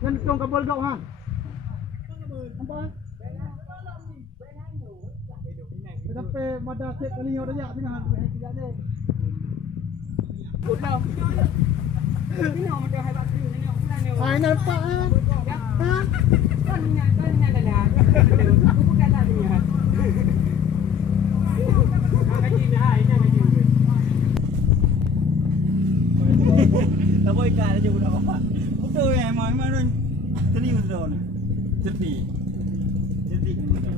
Nhân trong cái bơm gạo ha. Sampai mada set kali ni orang ni han tidak ada. Betul. Ini orang dah hebat ni ni orang ni. Hai nampak ah. Ha? Kan ni dah. Aku bukan tadi ya. Ngaji ni hai ni ngaji. Tak boleh kan aja budak apa. Betul ya memang orang serius dah ni. Sedih. Sedih ni dah.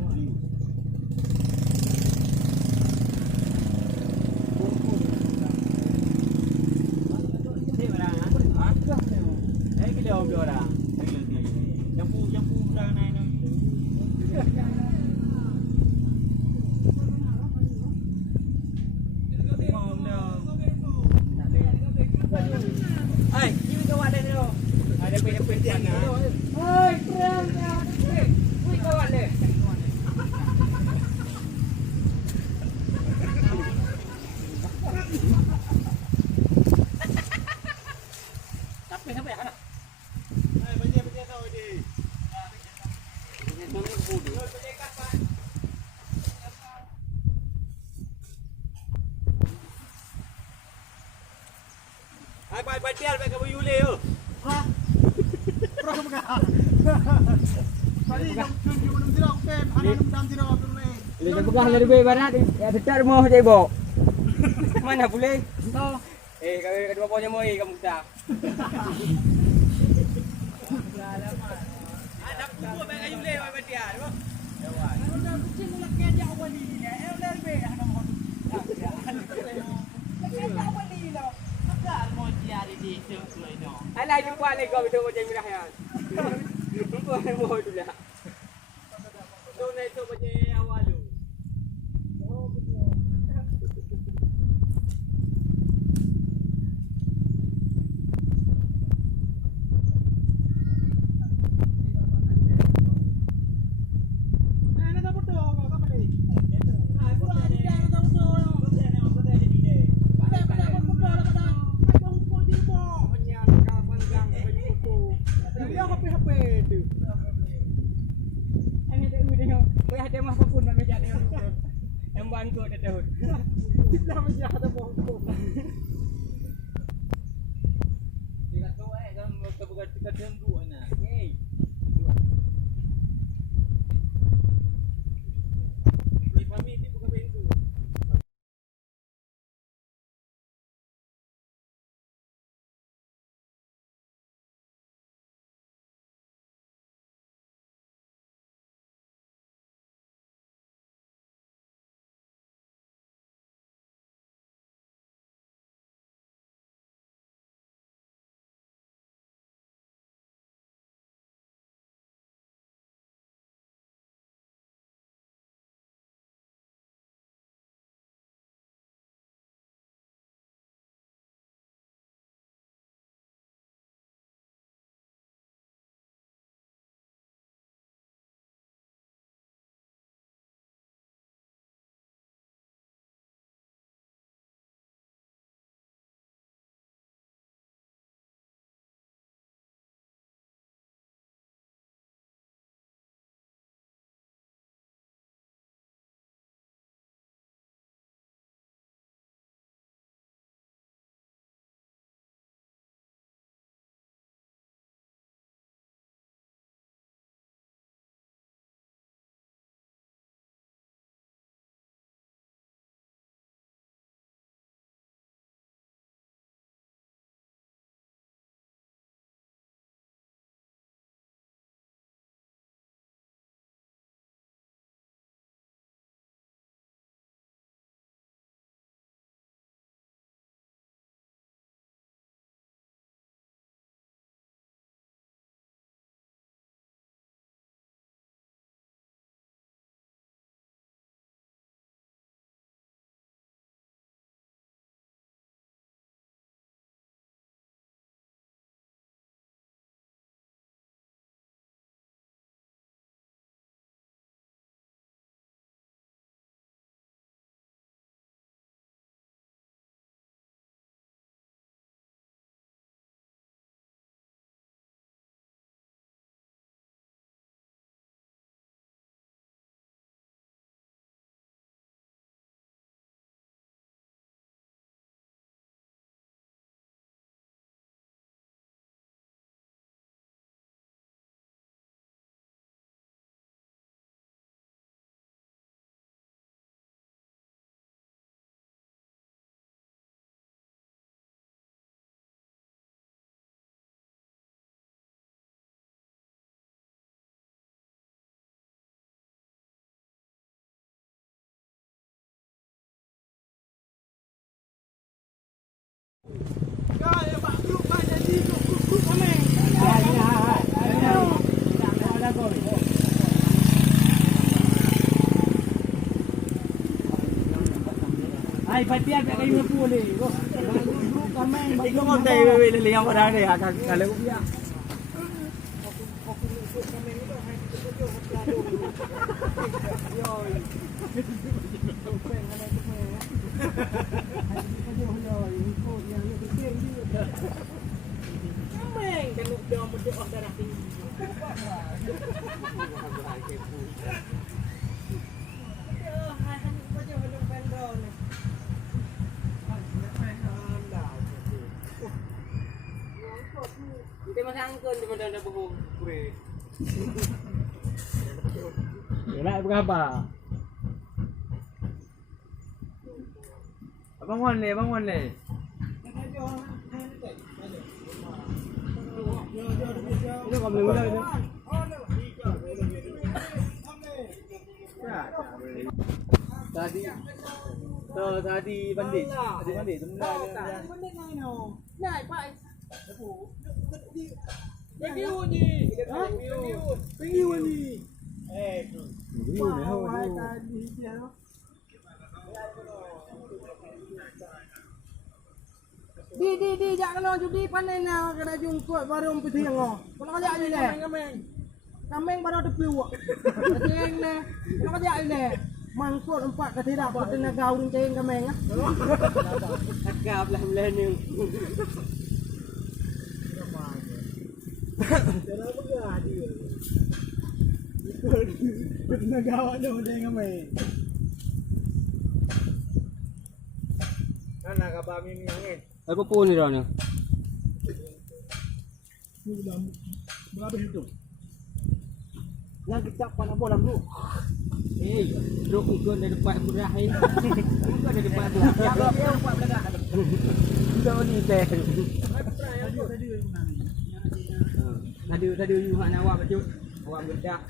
Bài tiết về cái vui lê ơ. Ha. Pro ka. Tadi nang tunjuk nang sira oke, ana nang sira turun. Ile pegah le be barat ya dekat rumah je bo. Mana boleh? Tahu. Kau kedua punya moi kamu tak. Ada dua beg ayu le bài tiết, đúng không? Ada kucing mulak kerja awal ni. Le be ana mau. Kerja awal ni lah. Ai lại đi qua này gọi về tôi một chén mì ăn. Không có ai mua được à? Tôi này tôi một chén awal luôn. Em bantu ada tahun. Tidak mesti ada bohong. Tidak tahu kan bukan kita dua nak. Ay, patian kat kayu lembu ni. Group kameng. Ikut motor wewe lele yang pada ni akan kalau dia. Kameng kan dia mesti off darah tinggi. Kita masangkan di mana bohong. Nak berapa? Abang Wan ni, abang Wan ni. Ini kau boleh mula ni. Tadi, tadi bandit sebenarnya. Bandit ni no. Naik pak. Pergi ni. Pergi ni. Di jangan lo judi pandai na kena jungkut baru pergi ngo. Kalau kerja ni le. Kameng baru tepi wak. Teng le. Kalau kerja ni le. Mangkut empat ke tidak buat tenaga urung teng kameng ah. Agak belah belah ni. Tenaga awak tu teng kameng. Kan nak kabar mimi angin. Apa pun ni dah ni. Berapa itu? Yang kecap pada bola tu. Duk ikut dari depan murah ni. Ikut dari depan tu. Ya, dia empat belakang. Dah ni teh. Tadi you hak nak awak betul. Awak bedak.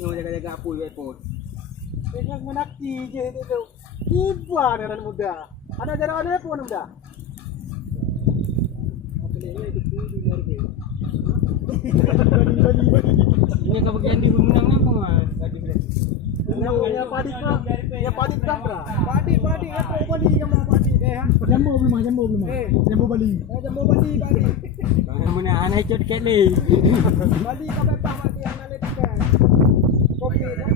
Nak jaga-jaga apa you pun. Yang menakti je tu. Tiba dengan muda. Ada jarak ada pun muda. Ini kau bagian di menang apa mas? Tadi boleh. Ya padi ke? Ya padi berapa? Padi apa padi yang mau padi deh? Jambu belum? Jambu Bali. Jambu Bali. Mana mana anak ikut kat ni. Bali kau betah mati anak lepas. Kopi dah.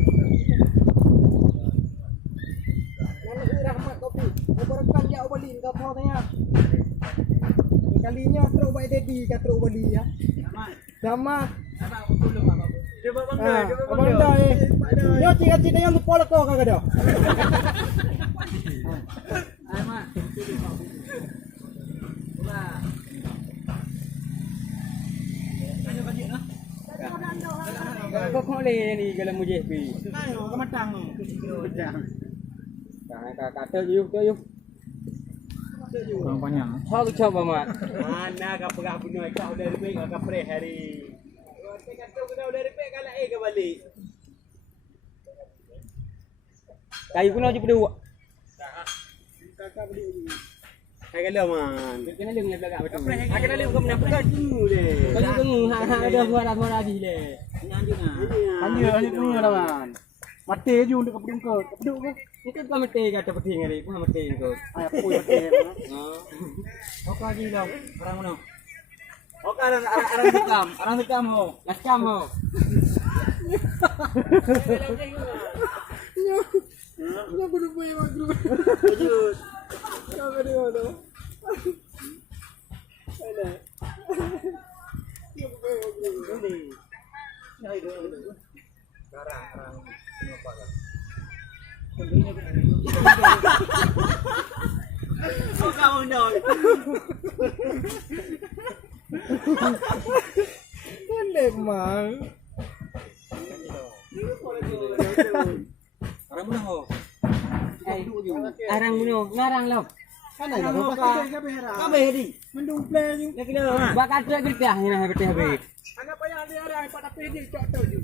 Rahmat kopi. Berkan dia Bali kau tahu tanya. Kalinya teruk baik daddy kat teruk Bali ya. Selamat. Abang tolong abang. Cuba bangga, Abang dah ni. Yo cita-cita yang lupa lah kau kagak dah. Ai mak. Wah. Ada baju noh. Kau boleh ni kalau mu JP. Ayo, kematang. Kata you. Kurang banyak. Coba mak. Mana kau pegang punya kau dari baik kau preh hari. Saya kata kau dari baik kalau ke balik. Kayu kena je berdua. Kakak beli. Hai kalau man. Kena lem ni belakang betul. Kena lem kau menapa kayu le. Kayu ada suara di le. Anjing ah. Anjing tu lah man. Mati je untuk kepedung ke. Kepedung ke? Mungkin kau mati kata peting hari. Kau mati kau. Ay, aku mati. Okey lagi lah. Orang mana? Okey orang dekam ho. Laskam ho. Yo grup ni mak grup. Lanjut. Kau kena mana? Ada. Yo grup ni. Nyai dulu. Karang. Kenapa kan? Oh kau dah. Boleh mang. Arang mana ho? Arang mana? Ngarang lah. Kana ya bapak kita behera. Kau behedi. Mendung play ju. Nak kena ha. Bakal tu kerja ni nak kerja habis. Anak payah dia arang pada pedi cok tu ju.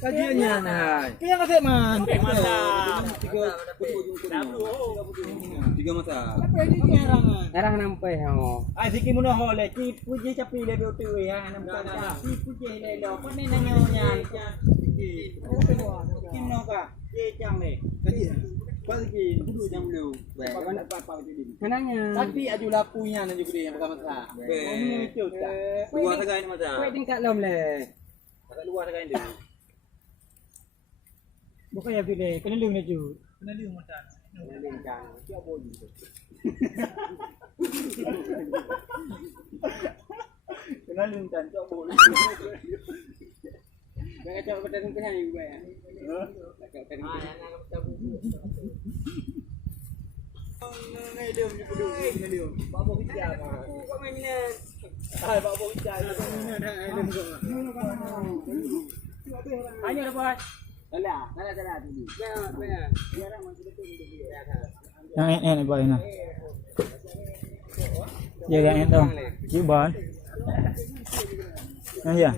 Kajiannya nah. Kaya kasi man. Tiga masa. Pedi ni arang. Arang nampai ho. Ai sikit muna ho le. Ki puji capi le tu ya. Nam ka. Ki puji le lo. Ko ni nanyo nya. Kim no ka. Ye chang le. lagi duduk jam dulu. Kau nak apa tu dia? Kenanya. Tapi aju lapunya nan juga dia yang pertama sah. Itu tak. Luar sangat ni masa. Kau tingkat lom le. Agak luar sangat dia. Bukan ya pilih, kena lung na ju. Kena liu macam. Lengkang. Siapa boleh? Kena lengkang siapa boleh? Jangan cakap pada tengah ni juga ya. Cakap pada. Yang nak tabu. Ni dia punya peduli ni dia. Babo hijau. Kau main ni. Babo hijau. Hanya dapat. Alah, salah tu. Yang ni boleh nak. Yang tu. Cuba. Ya.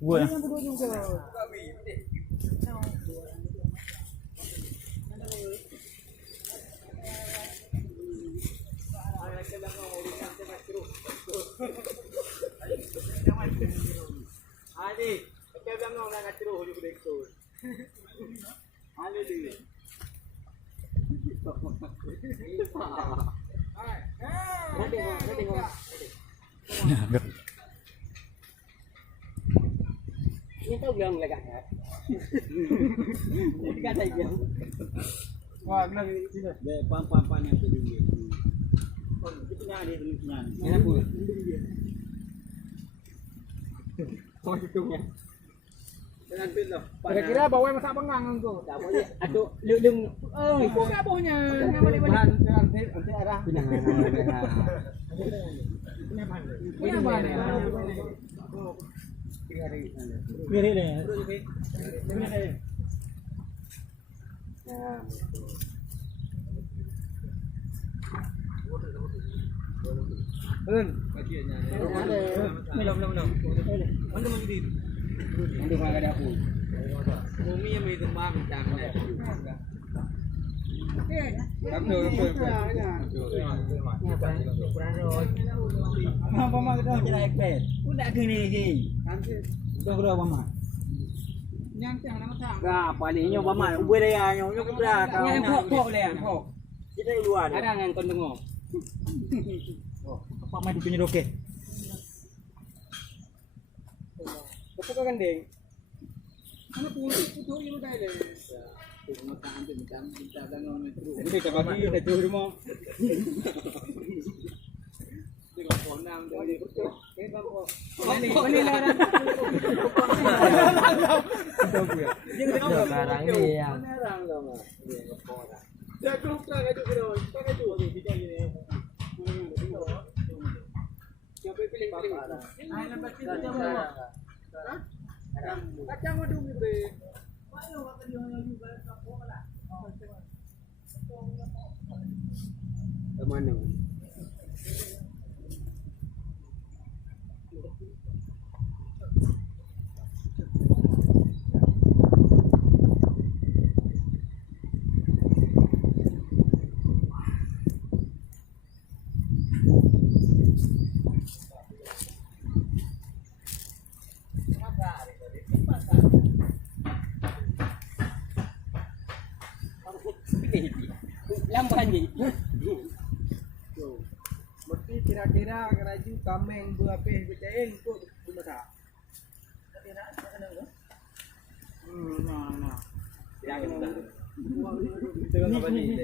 Buat. Adi, kau bilang orang nak terus juga dekor. Halo dia. Ini tahu bilang lagi kan? Ini kata dia. Wah, nak sini. Dek pam yang peduli. Oh, kita nak ada tulisnya. Ini apa? Oh, itu ya. Jangan pilih. Kira-kira bawa masak pengang tu. Tak boleh. Aduh, lung. Oh, Ibu nak bohnya. Nak balik-balik. Nanti arah. Kenapa ni? Kiri ni. Belum. Mana mau jadi? Untuk makan ada apa? Bumi yang itu mah macam ni. Apa mah kita kira expert. Udah gini je. Kita kira apa mah? Yang tiang nama tang. Gak palingnya apa mah? Ubah dia yang ke belakang. Yang pok le yang pok. Kita luar. Ada yang kau dengar. Apa mai di pinggir okey. Kau kan deng. Mana pun itu yang dah le. Ini kita bagi kita jual rumah. Ini lah. Barang ni yang. Dia keluar kat tu, kat tu di sini. Siapa pilih? Ai nampak kita jamu. Kacang madu ni bre. Mana? Lamban je. Mesti kira-kira keraju kameng berapa becain kok masak. Nah. Ya kena. Tengok apa ni?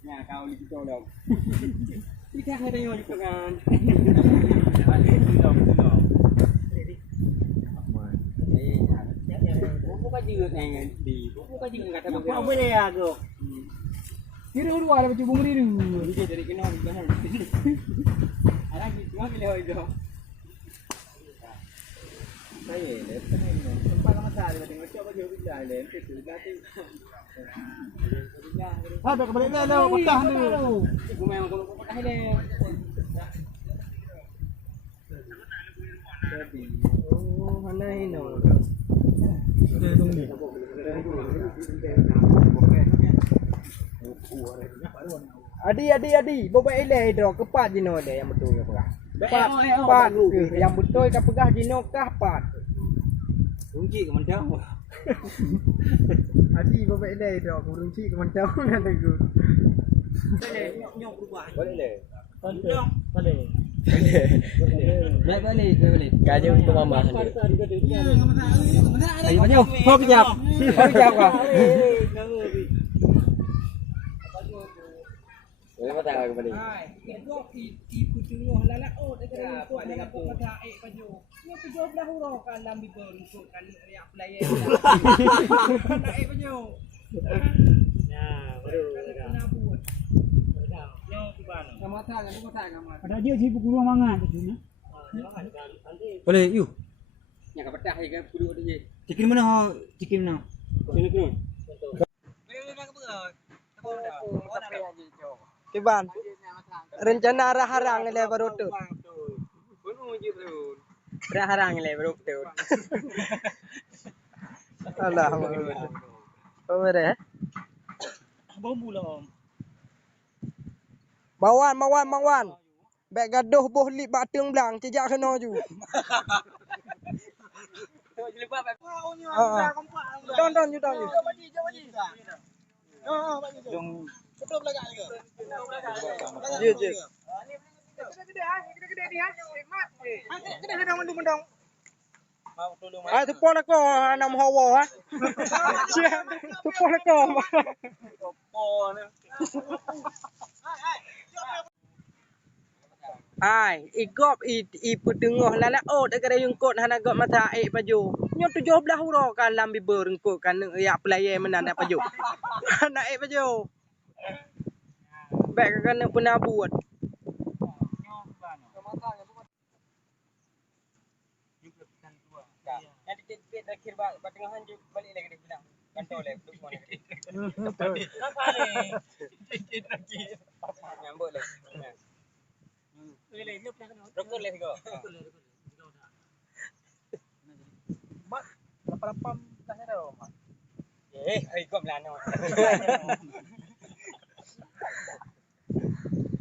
Ya kau ni kita dah. Kita ada yang juga kan. Bukan juga yang di. Bukan juga kata Apa boleh ya tu? Kira dua ada baju bumbu ni. Dia dari kena benar. Ada gitu mah pilih itu. Saya tempat nama saya tengok coba jauh bila lain itu nanti. Ada kembali dah dah pecah ni. Aku memang kalau pecah ni. Oh, mana ini? Adi, bawa ilai dro kepat jino ada yang betul ke pegah. Pat, yang betul ke pegah jino kah pat. Kunci ke mana? Aji kau baik dah itu. Aku runci ke macam mana tu? Boleh le. Boleh. Balik. Gaji untuk mama. Ayo maju. Kau kejap. Kau. Boleh mata aku balik. Itu ibu tengah lala dia kena untuk dalam kota baju. Ni 17 huruf kan dalam bibir untuk kan yang pelayan. Nak baju. Ya, baru. Kena buat. Yo kuban. Ada dia sih buku ruang mangan tu ni. Boleh, yuk. Yang kepedah je kan kudu tu je. Cikin mana ha? Cikin mana? Sini tu. Kiban. Rencana arah harang le baru tu. Dah harang le baru tu. Alah. Oh mere. Bombu lah om. Mawan. Bek gaduh boh lip batung belang cejak kena ju. Don ju. Jom. Betul belakang ke? Ya. Gede ni ha. Nikmat. Gede mendung. Mau tolong. Ah tu pon aku nam hawa ha. Tu pon aku. Pon. Ai, igop ipu tengah lala ot agak yung kot hana gop mata baju. Nyo 17 huruf kan lambi berengkot kan ya pelayan menanda baju. Hana baju. Baik kan pernah buat. Nanti tepet akhir batengahan je balik lagi dia bilang. Kantoi le duk mana gede. Nampak ni. Nyambut le. Rokok le tiga. Mak, lapar-lapar dah ada mak. Ai kau melano.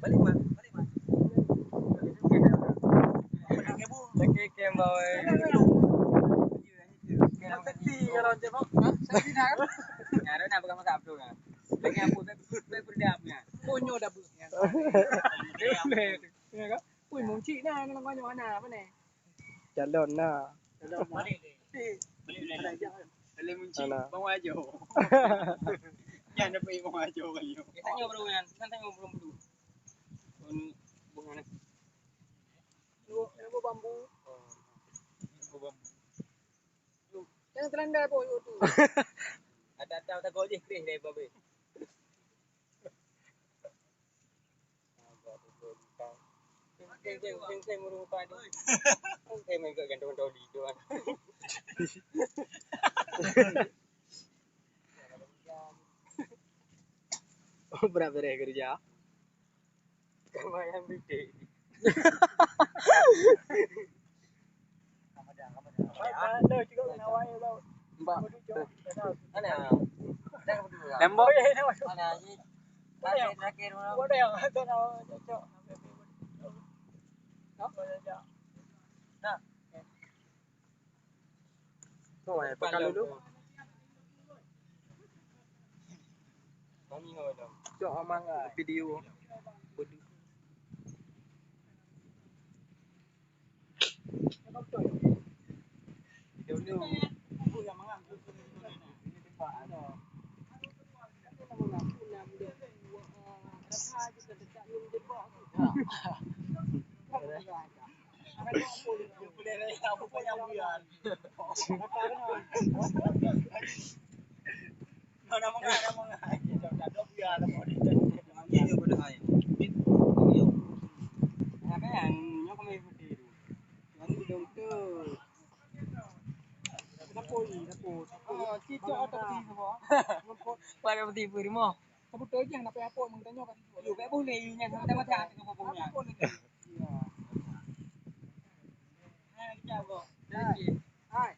Balik mak. Lagi kembau. Sakti kalau je mak. Sakti dah. Ada nak pegang masa tu kan. Lagi apa berdapnya. Punyo dah bu. Ya kan? Ui mung cik dah nak kau mana ni? Calon nah. Balik le. Dalam munci bang wajo. Jangan dapat bang wajo kali. Tanya bro kan. Tanya belum dulu. Bunga ni. Lu bambu. Bambu. Yang terandai boy tu. Ada tak kau je krih le babe. Saya murung padi. Saya main kat gantung toli tu kan. Berapa dah kerja? Kamu yang bidik. Ada juga nawai tau. Mbak. Mana? Lembok. Mana ni? Terakhir mana? Ada yang ada nawai cocok. Nah. Oh, pekan dulu. Kami ada. Cok amang video. Dulu. Pada peti puri mo. Kamu tu aja nak apa mung tanya kan. Yu kayak boleh yu nya sama sama cak ke bobongnya. Hai.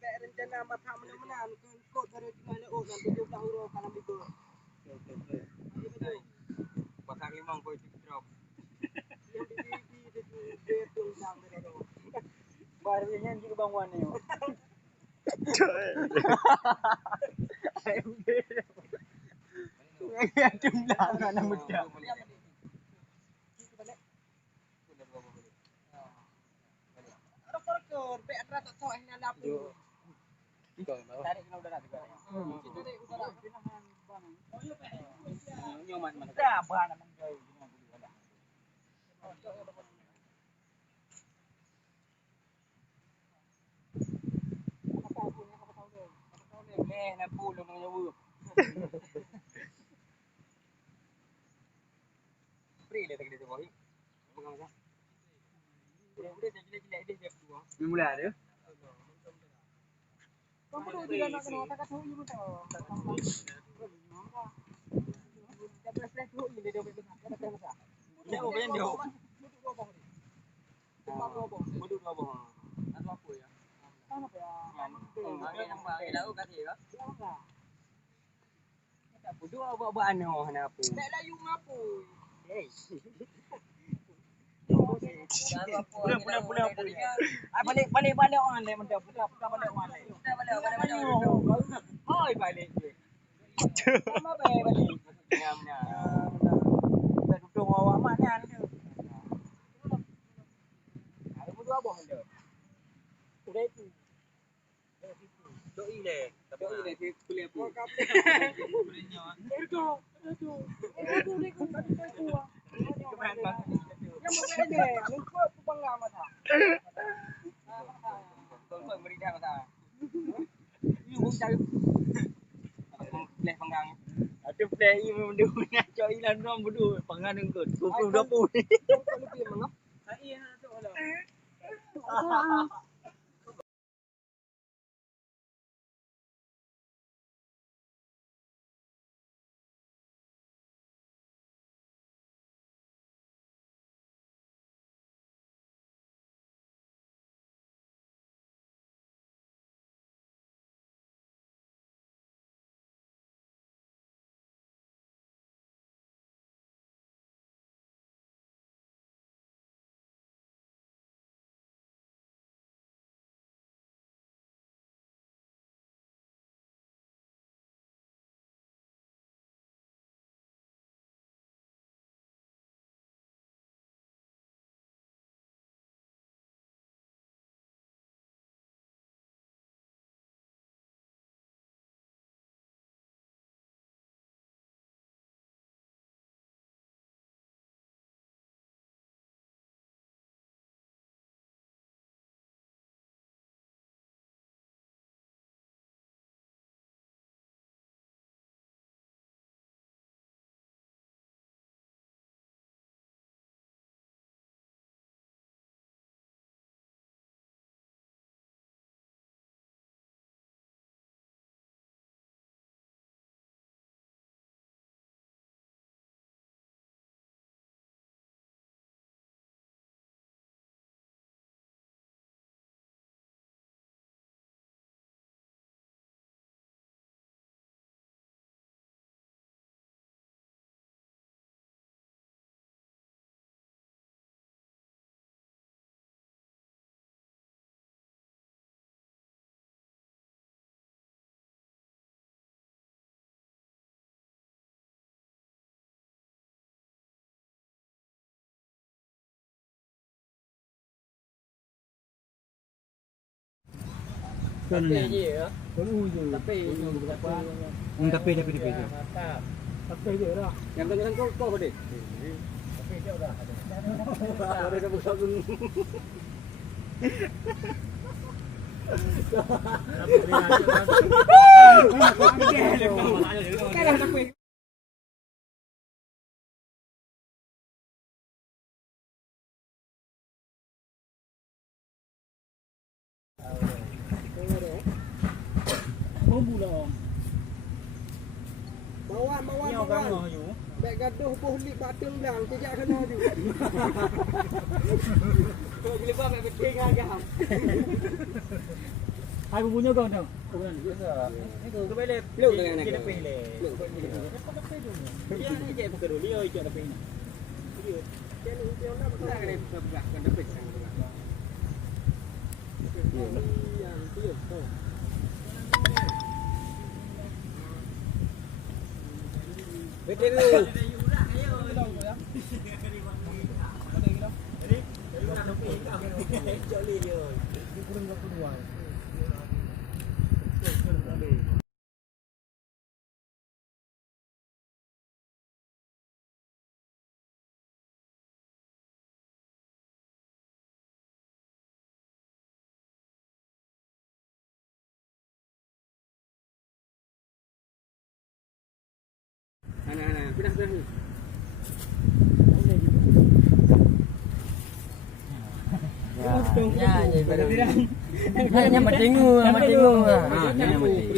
Lek rencana mata menan kod dari mana oh nanti 17 euro kan ambil tu. Bakar limang kau itu drop. Yang di betul sang dari tu. Barunya juga bangwan ni. Jumlah anak muda. Rekor, baik ada tak tahu ini ada apa. Tarik kena udara juga. Tarik udara. Nyoman mana? Dah bahan nak menjauh. Nak pulang dengan nyawa. Free le tak dia boy. Bukan apa. Udah jelek-jelek dia keluar. Mula ada. Kamu duduk di dalam kena tak tahu ibu tahu. Dah belas tu ini dia boleh nak ada apa. Dia bukan dia. Duduk dua bawah ni. Tempat dua bawah. Duduk apa? Atau apa ya? Apa ya? Yang bagi tahu kasih ke? Enggak. Tak bodoh buat ano nak apa. Tak layu ngapu. Pulang. Balik orang lain mentah. Putar balik orang lain. Hai balik. Sama balik. Nyamnya. Duduk awak mana ni? Ada bodoh apa dia? Sudah itu. Doi le. Tapi le dia kuliah apa? Itu. Itu ni kau tak tahu kuah. Yang mana dia? Lupa tu bangga mata. Kau beri dia mata. You pun cari. Play panggang. Ada play ini bodoh nak cari lah nom bodoh. Panggang engkau. 20 20. Kau lebih mana? Iya tu lah. Kan Tapi ni. je ya. Tapi berapa? Tapi. Mantap. Tapi je dah. Yang tengah kau apa dek? Tapi dia dah ada. Ada dah buka gunung. Kalah tapi. Oh bulan. Bawa. Baik gaduh boleh batung bilang sejak kena tu. Kau bila buat mek penting agak. Hai punya kau tau. Kau boleh peluk dengan nak. Kita pilih. Dia ni je bukan dulu dia ikut tapi ni. Dia ni dia nak bukan ada bukan tapi sang. Yang dia tu. Anak-anak, pindah. Ya, ya baru. Hanya matingu.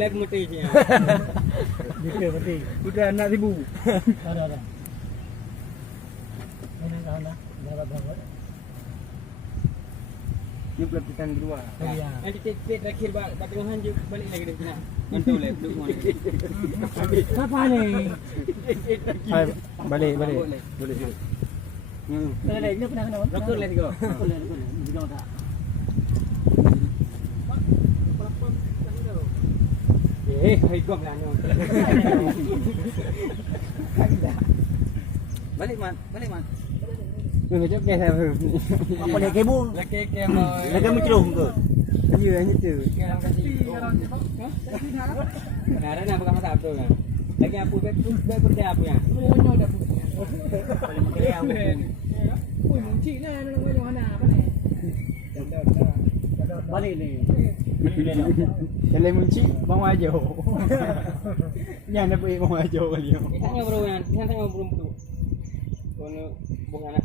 Lag mati dia. Betul betul. Udah anak ribu. Ada. Ini dah. Dah. Ini pelapisan kedua. Iya. Nanti titik terakhir Tuhan balik lagi dari sana. Mantul lah, duduk mana. Siapa ni? Hai, balik. Boleh. Ada ini pernah kena. Rokok let's go. Boleh. Jangan tak. Hai gom lah ni. Balik man. Ngejok ke saya. Apa ni kebu? Laki mau. Lagi mencurung ke? Ya, itu. Sekarang kasih. Nah, ada bukan masalah tu kan. Lagi apa kerja apa ya? Cik lah nak mana apa ni? Balik ni. Kalau munci, bang aja. Yang dapat bang aja kali. Tanya bro kan, tanya bro tu. Kono bunga anak.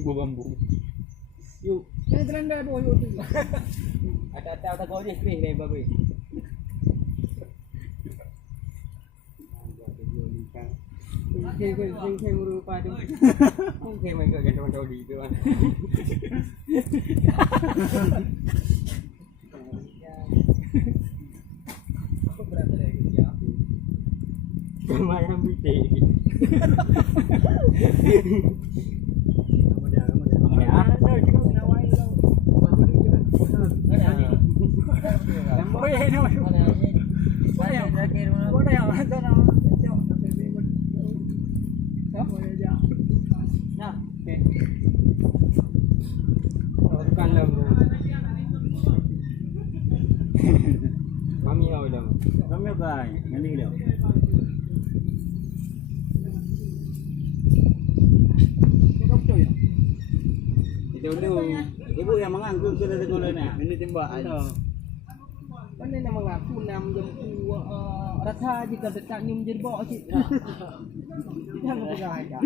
Bambu. Yuk, Yang teranda bawah tu. ada kau ni spray dari babi. Saya merupa tu. Saya main kat gantong Saudi tu kan. Apa berat lagi dia? Main biti. Mami kau dah. Kami kan, nanti dia. Itu dulu. Ibu yang mengangguk sudah sekolah ni. Ini tembak aja. Mana nak mengaku nam jempu rasa jika dekat ni menjadi bawa cik. Jangan bergerak aja.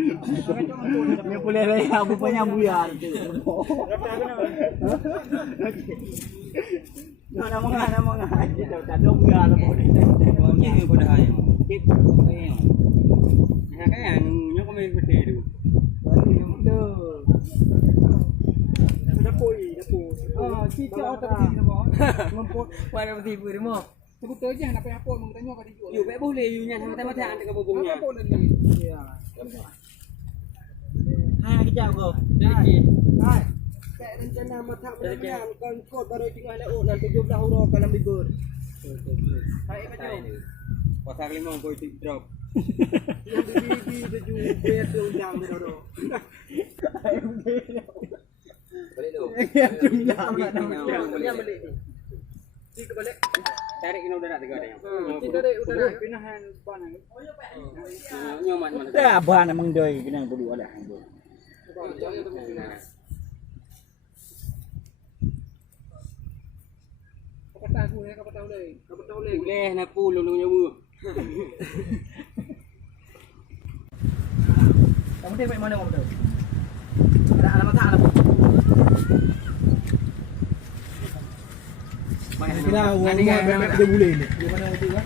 Ni boleh raya rupanya buyar tu. Mana mengaji tu tak ada buyar boleh. Mami ni pun dah ayam. Kip ayam. Nah kan, nyok kami gede tu. Dapur. Cik auto besi nama. Mempot. Pada tipu dia mau. Sebut aja nak apa mung tanya kat dia. You baik boleh you nya mata-mata anda ke bubungnya. Apa ni? Ya. Ha kejap kau. Jadi, Hai. Kayak rencana mata menang kon kod baru tinggal nak nan 17 huruf kalau libur. Hai macam. pasal 5 kau itu drop. Yang di baju bed tu undang dia tu. Balik tu. Ya jumlah balik. Cik balik. Tarik kena udara tiga ada yang. Cik tarik udara. Pinahan panas. Nyoman mana. Ya abah nak mengdoi kena perlu ada. Kau tahu ya, kau tahu leh. Kau tahu leh. Boleh nak pulang nyawa. Kamu tengok mana kamu tahu? Ada alamat tak alamat? Kena orang dia boleh ni. Di mana tu kan?